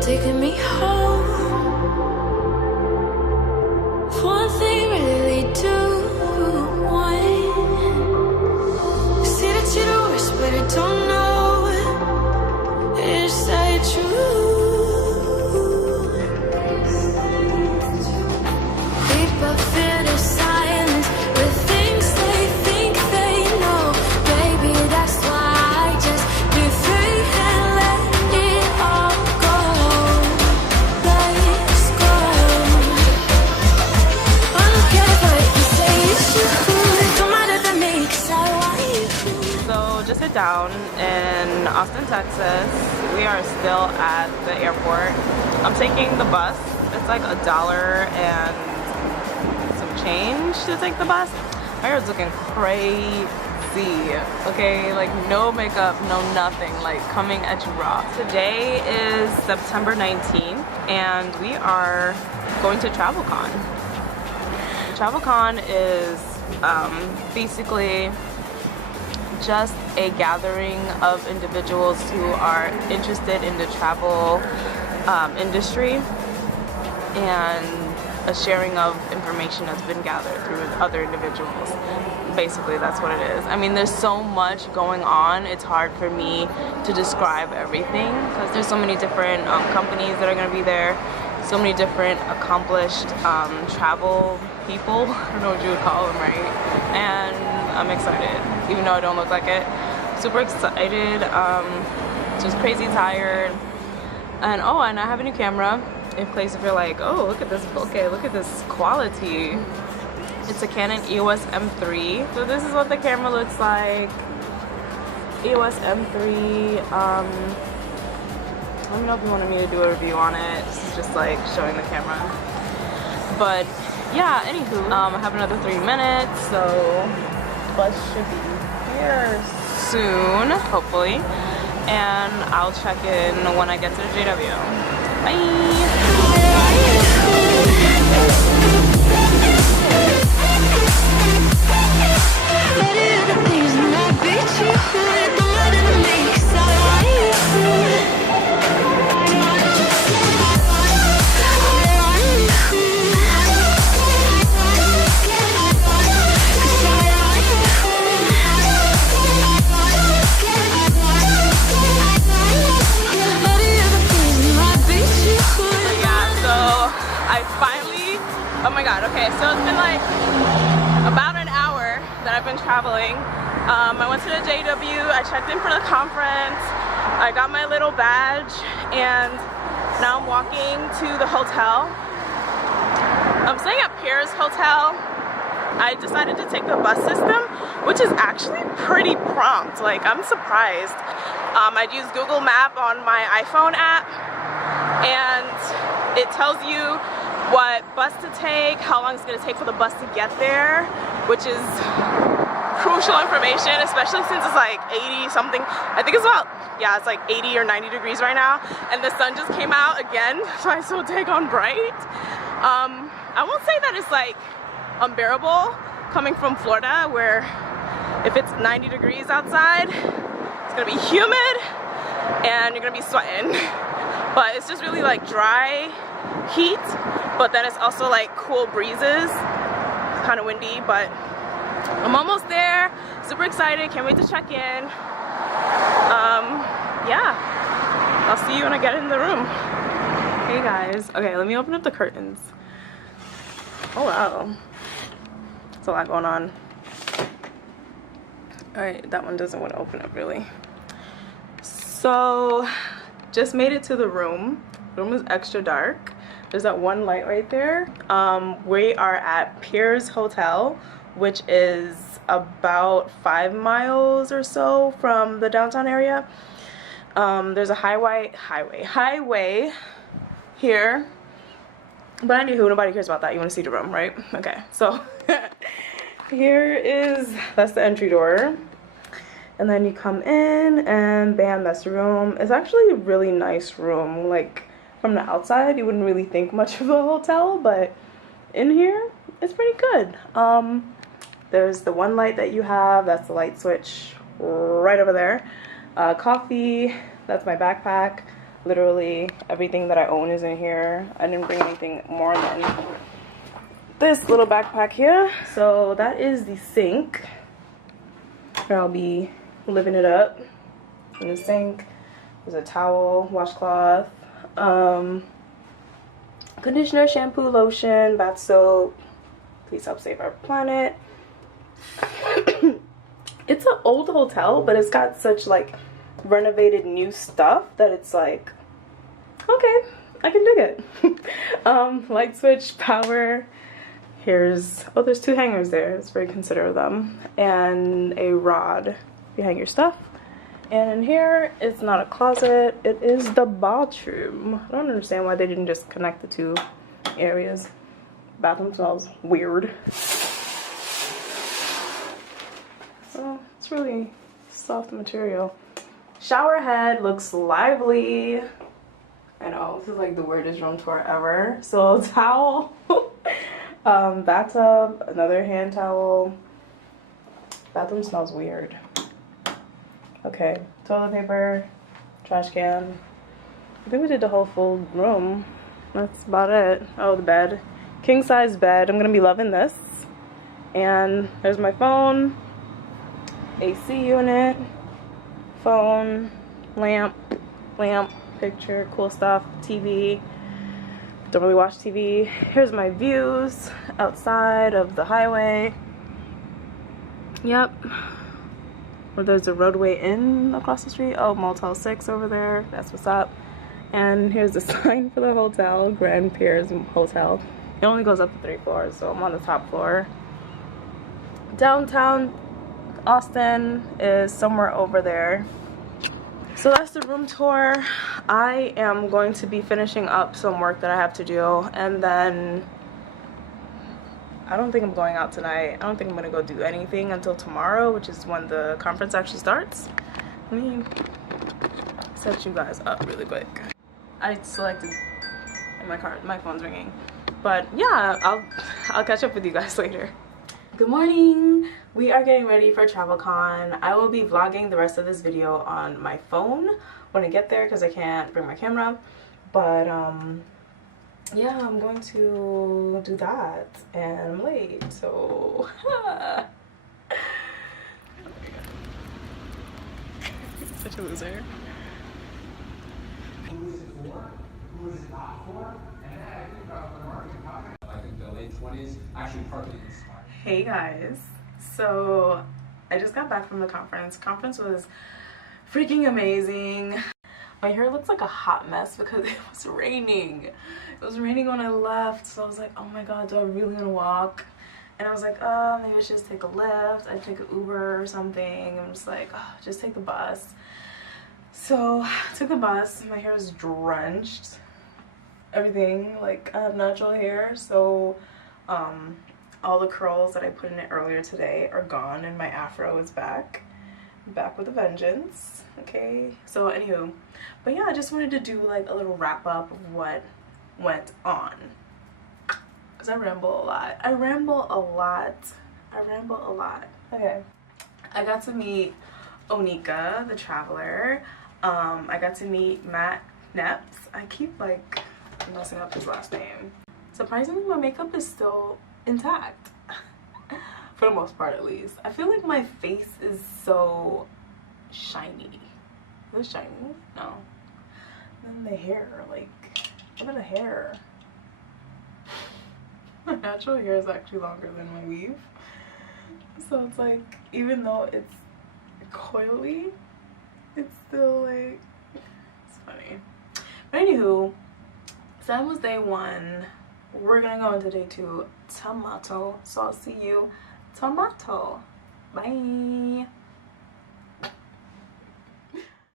taking me home. One thing really do want. See that you're the worst, but I don't know. Is that true? People fear the silence with things they think they know. Baby, that's why I just be free and let it all go. Let's go. I don't care what you say, it's true. Don't matter to me, 'cause I want you. So just hit down in Austin, Texas. We are still at the airport. I'm taking the bus. It's like $1 and some change to take the bus. My hair's looking crazy. Okay, like no makeup, no nothing, like coming at you raw. Today is September 19th and we are going to TravelCon. TravelCon is basically just a gathering of individuals who are interested in the travel industry and a sharing of information that's been gathered through other individuals. Basically, that's what it is. I mean, there's so much going on, it's hard for me to describe everything because there's so many different companies that are going to be there, so many different accomplished travel people, I don't know what you would call them, right? And I'm excited, even though I don't look like it. Super excited, just crazy tired. And oh, and I have a new camera. In case if you're like, oh, look at this bokeh, look at this quality. It's a Canon EOS M3. So this is what the camera looks like. EOS M3. Let me know if you wanted me to do a review on it. This is just like showing the camera. But yeah, anywho, I have another 3 minutes, so bus should be here soon, hopefully. And I'll check in when I get to the JW. Bye! Oh my god, okay, so it's been like about an hour that I've been traveling. I went to the JW, I checked in for the conference, I got my little badge, and now I'm walking to the hotel. I'm staying at Pierre's Hotel. I decided to take the bus system, which is actually pretty prompt. Like, I'm surprised. I'd use Google Map on my iPhone app, and it tells you what bus to take, how long it's going to take for the bus to get there, which is crucial information, especially since it's like 80 something. I think it's about, yeah, it's like 80 or 90 degrees right now, and the sun just came out again, so I'm so daggone bright. I won't say that it's like unbearable coming from Florida, where if it's 90 degrees outside, it's going to be humid and you're going to be sweating. But it's just really like dry heat, but then it's also like cool breezes. It's kind of windy, but I'm almost there. Super excited, can't wait to check in. Yeah, I'll see you when I get in the room. Hey guys, okay, let me open up the curtains. Oh wow, there's a lot going on. All right, that one doesn't want to open up really. So just made it to the room. The room is extra dark. There's that one light right there. We are at Pierre's Hotel, which is about 5 miles or so from the downtown area. There's a highway here. But anywho, nobody cares about that. You want to see the room, right? Okay, so that's the entry door. And then you come in and bam, that's the room. It's actually a really nice room. Like, from the outside, you wouldn't really think much of a hotel, but in here, it's pretty good. There's the one light that you have. That's the light switch right over there. Coffee. That's my backpack. Literally everything that I own is in here. I didn't bring anything more than this little backpack here. So that is the sink where I'll be living it up. In the sink there's a towel, washcloth, conditioner, shampoo, lotion, bath soap. Please help save our planet. It's an old hotel, but it's got such like renovated new stuff that it's like, okay, I can dig it. Light switch, power. Here's, oh, there's 2 hangers there. It's very considerate of them. And a rod to hang your stuff. And in here, it's not a closet. It is the bathroom. I don't understand why they didn't just connect the 2 areas. Bathroom smells weird. So it's really soft material. Shower head looks lively. I know, this is like the weirdest room tour ever. So towel, bathtub, another hand towel. Bathroom smells weird. Okay, toilet paper, trash can. I think we did the whole full room. That's about it. Oh, the bed. King size bed. I'm gonna be loving this. And there's my phone, AC unit, phone, lamp, picture, cool stuff, TV. Don't really watch TV. Here's my views outside of the highway. Yep. Or there's a roadway in across the street. Oh, Motel 6 over there. That's what's up. And here's the sign for the hotel, Grand Piers Hotel. It only goes up to 3 floors, so I'm on the top floor. Downtown Austin is somewhere over there. So that's the room tour. I am going to be finishing up some work that I have to do, and then I don't think I'm going out tonight. I don't think I'm gonna go do anything until tomorrow, which is when the conference actually starts. Let me set you guys up really quick. I selected, and my phone's ringing. But yeah, I'll catch up with you guys later. Good morning. We are getting ready for TravelCon. I will be vlogging the rest of this video on my phone when I get there because I can't bring my camera. But yeah, I'm going to do that, and I'm late, so such a loser. Who is it for? Who is it not for? And then I think about the marketing topic. I think the late 20s actually partly inspired. Hey guys, so I just got back from the conference. Conference was freaking amazing. My hair looks like a hot mess because it was raining. It was raining when I left, so I was like, oh my god, do I really want to walk? And I was like, oh, maybe I should just take a Lyft. I'd take an Uber or something. I'm just like, oh, just take the bus. So I took the bus. My hair is drenched. Everything, like, I have natural hair, so all the curls that I put in it earlier today are gone, and my afro is back with a vengeance. Okay, so anywho, but yeah, I just wanted to do like a little wrap up of what went on, because I ramble a lot. Okay, I got to meet Onika the Traveler. I got to meet Matt Neps. I keep like messing up his last name. Surprisingly, my makeup is still intact. For the most part, at least. I feel like my face is so shiny. Is it shiny? No. And then the hair, like, look at the hair. My natural hair is actually longer than my weave. So it's like, even though it's coily, it's still like, it's funny. But anywho, so that was day 1. We're gonna go into day 2, tomato. So I'll see you tomato. Bye.